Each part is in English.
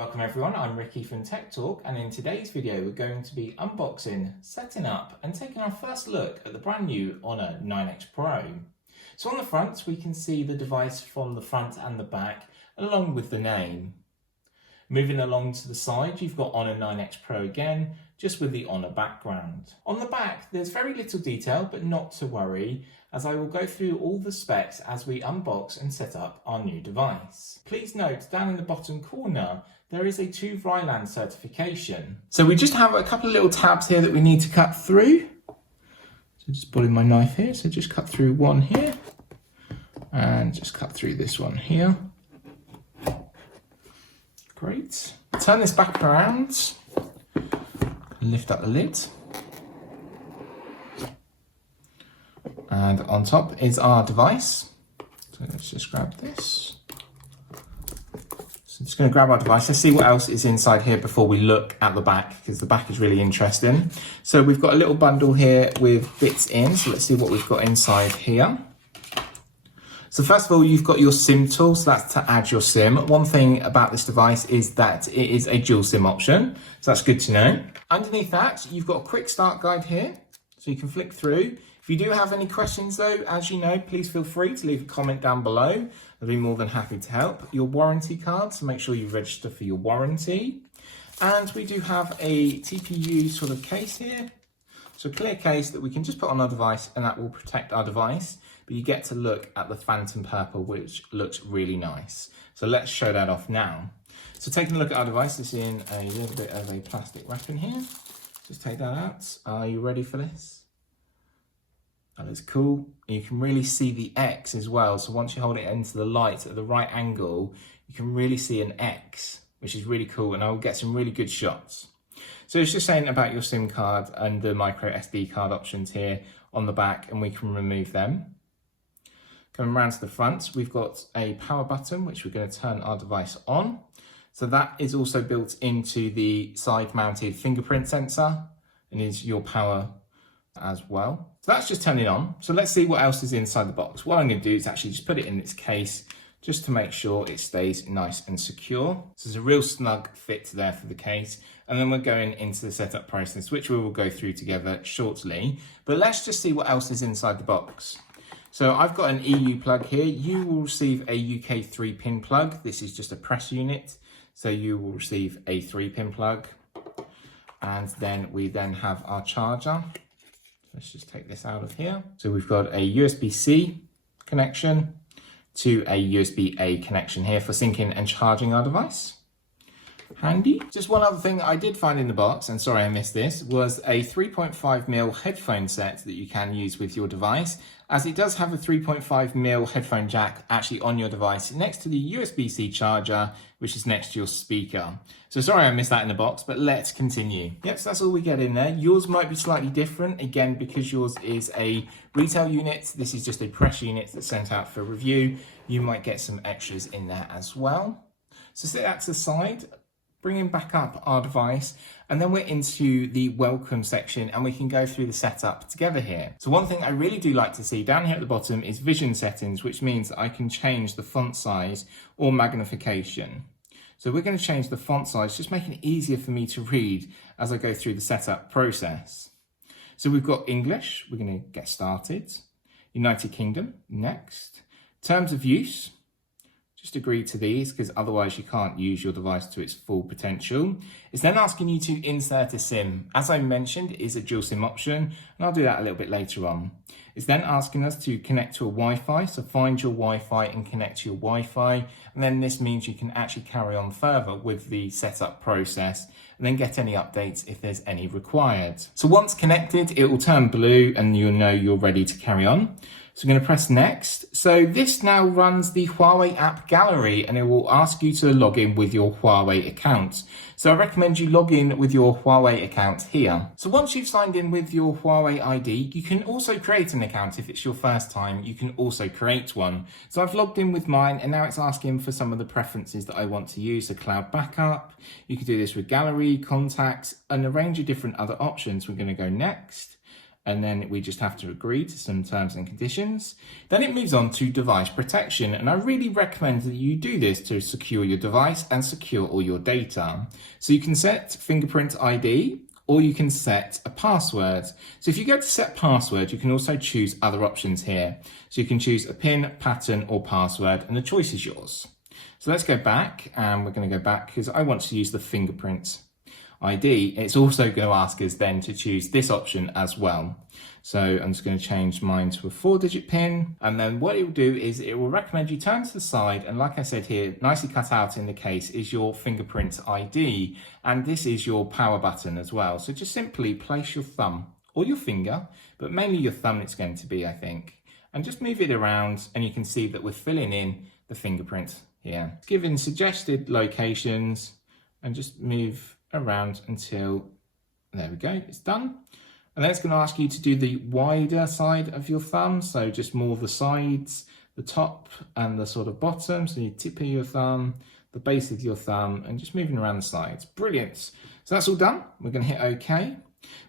Welcome everyone, I'm Ricky from Tech Talk, and in today's video we're going to be unboxing, setting up and taking our first look at the brand new Honor 9X Pro. So on the front we can see the device from the front and the back along with the name. Moving along to the side you've got Honor 9X Pro again, just with the Honor background. On the back there's very little detail, but not to worry, as I will go through all the specs as we unbox and set up our new device. Please note down in the bottom corner there is a 2 Ryland certification. So we just have a couple of little tabs here that we need to cut through. So just pulling my knife here, so just cut through one here and just cut through this one here. Great. Turn this back around, lift up the lid. And on top is our device. So let's just grab this. So I'm just going to grab our device. Let's see what else is inside here before we look at the back, because the back is really interesting. So we've got a little bundle here with bits in. So let's see what we've got inside here. So first of all, you've got your SIM tool. So that's to add your SIM. One thing about this device is that it is a dual SIM option. So that's good to know. Underneath that, you've got a quick start guide here. So you can flick through. If you do have any questions though, as you know, please feel free to leave a comment down below. I'll be more than happy to help. Your warranty card, so make sure you register for your warranty. And we do have a TPU sort of case here. So a clear case that we can just put on our device and that will protect our device. But you get to look at the phantom purple, which looks really nice. So let's show that off now. So taking a look at our device, it's in a little bit of a plastic wrapping here. Just take that out. Are you ready for this? That is cool. You can really see the X as well. So once you hold it into the light at the right angle, you can really see an X, which is really cool. And I'll get some really good shots. So it's just saying about your SIM card and the micro SD card options here on the back, and we can remove them. Coming around to the front, we've got a power button, which we're going to turn our device on. So that is also built into the side mounted fingerprint sensor and is your power as well. So that's just turning on. So let's see what else is inside the box. What I'm going to do is actually just put it in its case just to make sure it stays nice and secure. So there's a real snug fit there for the case. And then we're going into the setup process, which we will go through together shortly. But let's just see what else is inside the box. So I've got an EU plug here. You will receive a UK 3-pin plug. This is just a press unit. So you will receive a 3-pin plug. And then we then have our charger. Let's just take this out of here. So we've got a USB-C connection to a USB-A connection here for syncing and charging our device. Handy. Just one other thing I did find in the box, and sorry I missed this, was a 3.5mm headphone set that you can use with your device, as it does have a 3.5mm headphone jack actually on your device next to the USB-C charger, which is next to your speaker. So sorry I missed that in the box, but let's continue. Yep, so that's all we get in there. Yours might be slightly different, again, because yours is a retail unit. This is just a press unit that's sent out for review. You might get some extras in there as well. So set that to the side. Bringing back up our device, and then we're into the welcome section and we can go through the setup together here. So one thing I really do like to see down here at the bottom is vision settings, which means that I can change the font size or magnification. So we're going to change the font size, just making it easier for me to read as I go through the setup process. So we've got English, we're going to get started. United Kingdom, next. Terms of use. Just agree to these, because otherwise you can't use your device to its full potential. It's then asking you to insert a SIM. As I mentioned, it is a dual SIM option, and I'll do that a little bit later on. It's then asking us to connect to a Wi-Fi, so find your Wi-Fi and connect to your Wi-Fi, and then this means you can actually carry on further with the setup process, and then get any updates if there's any required. So once connected, it will turn blue, and you'll know you're ready to carry on. So I'm going to press next. So this now runs the Huawei app gallery, and it will ask you to log in with your Huawei account. So I recommend you log in with your Huawei account here. So once you've signed in with your Huawei ID, you can also create an account. If it's your first time, you can also create one. So I've logged in with mine, and now it's asking for some of the preferences that I want to use. So cloud backup, you can do this with gallery, contacts, and a range of different other options. We're going to go next. and then we just have to agree to some terms and conditions. Then it moves on to device protection, and I really recommend that you do this to secure your device and secure all your data. So you can set fingerprint ID, or you can set a password. So if you go to set password, you can also choose other options here. So you can choose a PIN, pattern, or password, and the choice is yours. So let's go back, and we're going to go back because I want to use the fingerprint ID. It's also going to ask us then to choose this option as well. So I'm just going to change mine to a 4-digit PIN, and then what it will do is it will recommend you turn to the side, and like I said here, nicely cut out in the case is your fingerprint ID, and this is your power button as well. So just simply place your thumb or your finger, but mainly your thumb it's going to be, I think, and just move it around, and you can see that we're filling in the fingerprint here. Given suggested locations, and just move around until, there we go, it's done. And then it's going to ask you to do the wider side of your thumb, so just more the sides, the top and the sort of bottom, so your tip of your thumb, the base of your thumb, and just moving around the sides. Brilliant. So that's all done. We're going to hit OK.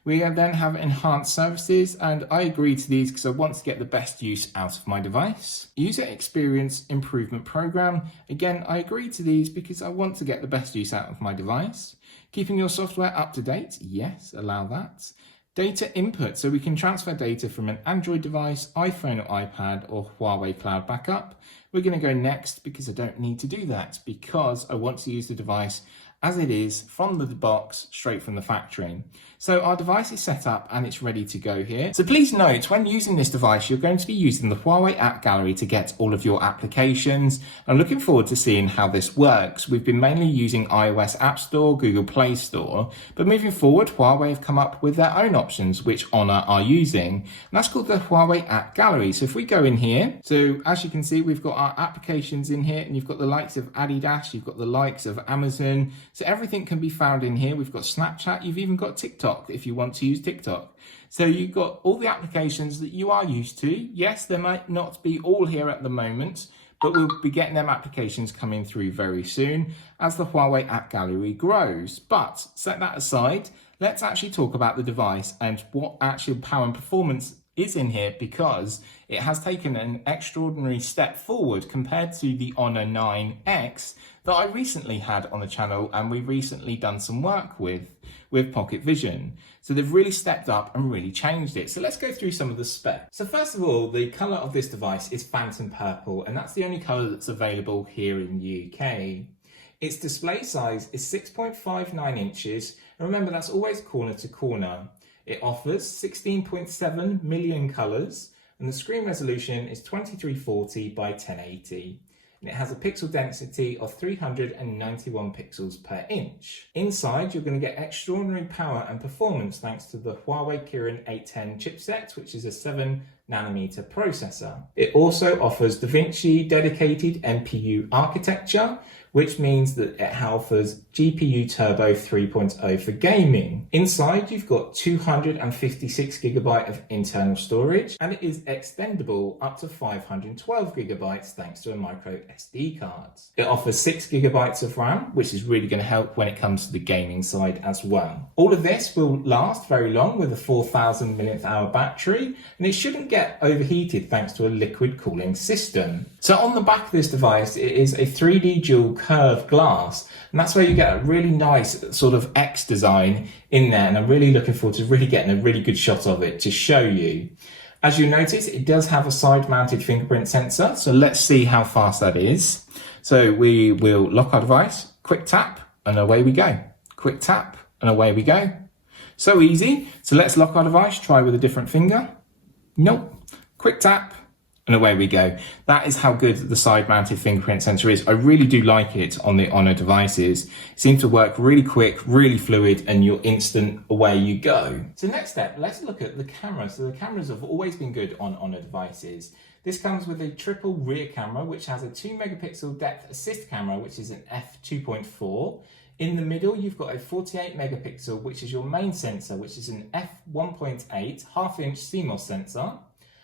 We then have enhanced services, and I agree to these because I want to get the best use out of my device. User experience improvement program. Again, I agree to these because I want to get the best use out of my device. Keeping your software up to date. Yes, allow that. Data input, so we can transfer data from an Android device, iPhone or iPad, or Huawei Cloud Backup. We're going to go next because I don't need to do that because I want to use the device as it is from the box, straight from the factory. So our device is set up and it's ready to go here. So please note, when using this device, you're going to be using the Huawei App Gallery to get all of your applications. I'm looking forward to seeing how this works. We've been mainly using iOS App Store, Google Play Store, but moving forward, Huawei have come up with their own options, which Honor are using. And that's called the Huawei App Gallery. So if we go in here, so as you can see, we've got our applications in here, and you've got the likes of Adidas, you've got the likes of Amazon. So everything can be found in here. We've got Snapchat, you've even got TikTok if you want to use TikTok. So you've got all the applications that you are used to. Yes, there might not be all here at the moment, but we'll be getting them applications coming through very soon as the Huawei App Gallery grows. But set that aside, let's actually talk about the device and what actual power and performance is in here, because it has taken an extraordinary step forward compared to the Honor 9X that I recently had on the channel, and we've recently done some work with Pocket Vision. So they've really stepped up and really changed it. So let's go through some of the specs. So first of all, the colour of this device is Phantom Purple, and that's the only colour that's available here in the UK. Its display size is 6.59 inches, and remember that's always corner to corner. It offers 16.7 million colours, and the screen resolution is 2340 by 1080. And it has a pixel density of 391 pixels per inch. Inside, you're going to get extraordinary power and performance thanks to the Huawei Kirin 810 chipset, which is a 7nm processor. It also offers DaVinci dedicated NPU architecture, which means that it offers GPU Turbo 3.0 for gaming. Inside, you've got 256GB of internal storage, and it is extendable up to 512GB thanks to a micro SD card. It offers 6GB of RAM, which is really going to help when it comes to the gaming side as well. All of this will last very long with a 4000 mAh battery, and it shouldn't get overheated thanks to a liquid cooling system. So on the back of this device, it is a 3D dual curved glass, and that's where you get a really nice sort of X design in there, and I'm really looking forward to really getting a really good shot of it to show you. As you notice, it does have a side mounted fingerprint sensor, so let's see how fast that is. So we will lock our device, quick tap, and away we go. Quick tap, and away we go. So easy. So let's lock our device, try with a different finger. Nope. Quick tap, and away we go. That is how good the side-mounted fingerprint sensor is. I really do like it on the Honor devices. It seems to work really quick, really fluid, and you're instant, away you go. So next step, let's look at the camera. So the cameras have always been good on Honor devices. This comes with a triple rear camera, which has a 2-megapixel depth assist camera, which is an f2.4. In the middle, you've got a 48 megapixel, which is your main sensor, which is an f1.8 half-inch CMOS sensor.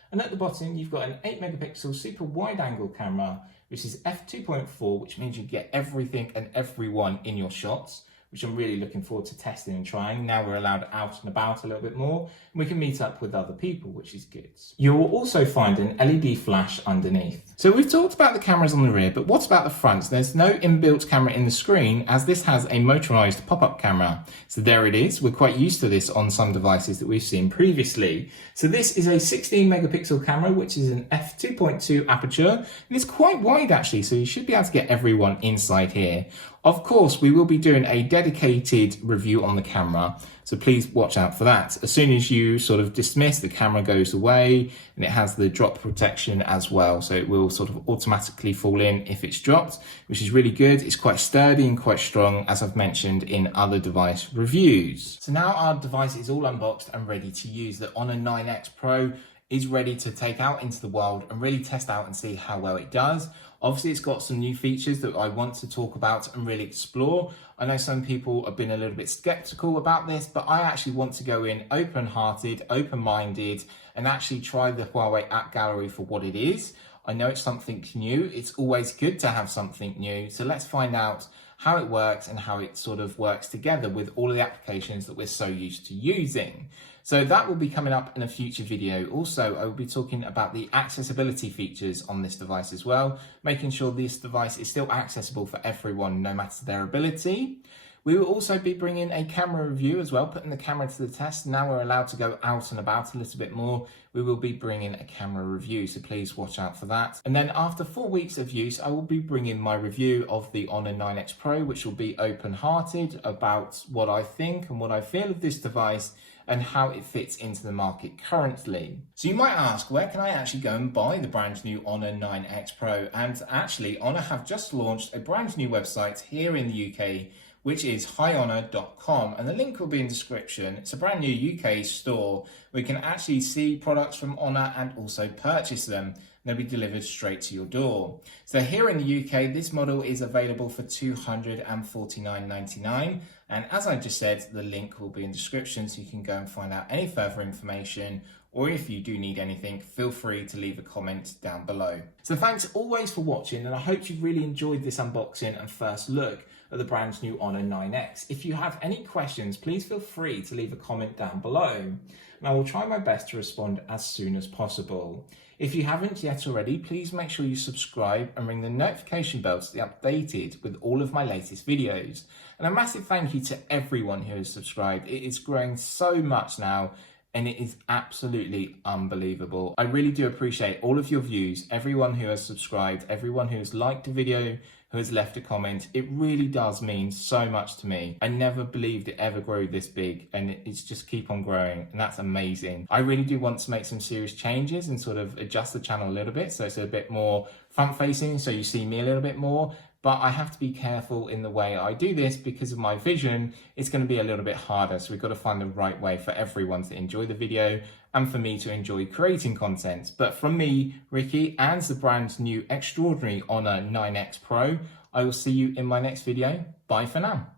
And at the bottom, you've got an 8 megapixel super wide angle camera, which is f2.4, which means you get everything and everyone in your shots, which I'm really looking forward to testing and trying. Now we're allowed out and about a little bit more, and we can meet up with other people, which is good. You will also find an LED flash underneath. So we've talked about the cameras on the rear, but what about the front? There's no inbuilt camera in the screen, as this has a motorized pop-up camera. So there it is. We're quite used to this on some devices that we've seen previously. So this is a 16 megapixel camera, which is an f2.2 aperture, and it's quite wide actually, so you should be able to get everyone inside here. Of course, we will be doing a dedicated review on the camera, so please watch out for that. As soon as you sort of dismiss, the camera goes away, and it has the drop protection as well, so it will sort of automatically fall in if it's dropped, which is really good. It's quite sturdy and quite strong, as I've mentioned in other device reviews. So now our device is all unboxed and ready to use. The Honor 9X Pro is ready to take out into the world and really test out and see how well it does. Obviously, it's got some new features that I want to talk about and really explore. I know some people have been a little bit skeptical about this, but I actually want to go in open-hearted, open-minded, and actually try the Huawei App Gallery for what it is. I know it's something new. It's always good to have something new. So let's find out how it works and how it sort of works together with all of the applications that we're so used to using. So that will be coming up in a future video. Also, I will be talking about the accessibility features on this device as well, making sure this device is still accessible for everyone, no matter their ability. We will also be bringing a camera review as well, putting the camera to the test. Now we're allowed to go out and about a little bit more. We will be bringing a camera review, so please watch out for that. And then after 4 weeks of use, I will be bringing my review of the Honor 9X Pro, which will be open-hearted about what I think and what I feel of this device and how it fits into the market currently. So you might ask, where can I actually go and buy the brand new Honor 9X Pro? And actually, Honor have just launched a brand new website here in the UK, which is highhonor.com, and the link will be in the description. It's a brand new UK store where you can actually see products from Honor and also purchase them. They'll be delivered straight to your door. So here in the UK, this model is available for $249.99. And as I just said, the link will be in the description, so you can go and find out any further information, or if you do need anything, feel free to leave a comment down below. So thanks always for watching, and I hope you've really enjoyed this unboxing and first look at the brand new Honor 9X. If you have any questions, please feel free to leave a comment down below, and I will try my best to respond as soon as possible. If you haven't yet already, please make sure you subscribe and ring the notification bell to be updated with all of my latest videos. And a massive thank you to everyone who has subscribed. It is growing so much now, and it is absolutely unbelievable. I really do appreciate all of your views, everyone who has subscribed, everyone who has liked the video, who has left a comment. It really does mean so much to me. I never believed it ever grew this big, and it's just keep on growing, and that's amazing. I really do want to make some serious changes and sort of adjust the channel a little bit, so it's a bit more front facing, so you see me a little bit more. But I have to be careful in the way I do this because of my vision. It's going to be a little bit harder. So we've got to find the right way for everyone to enjoy the video and for me to enjoy creating content. But from me, Ricky, and the brand new extraordinary Honor 9X Pro, I will see you in my next video. Bye for now.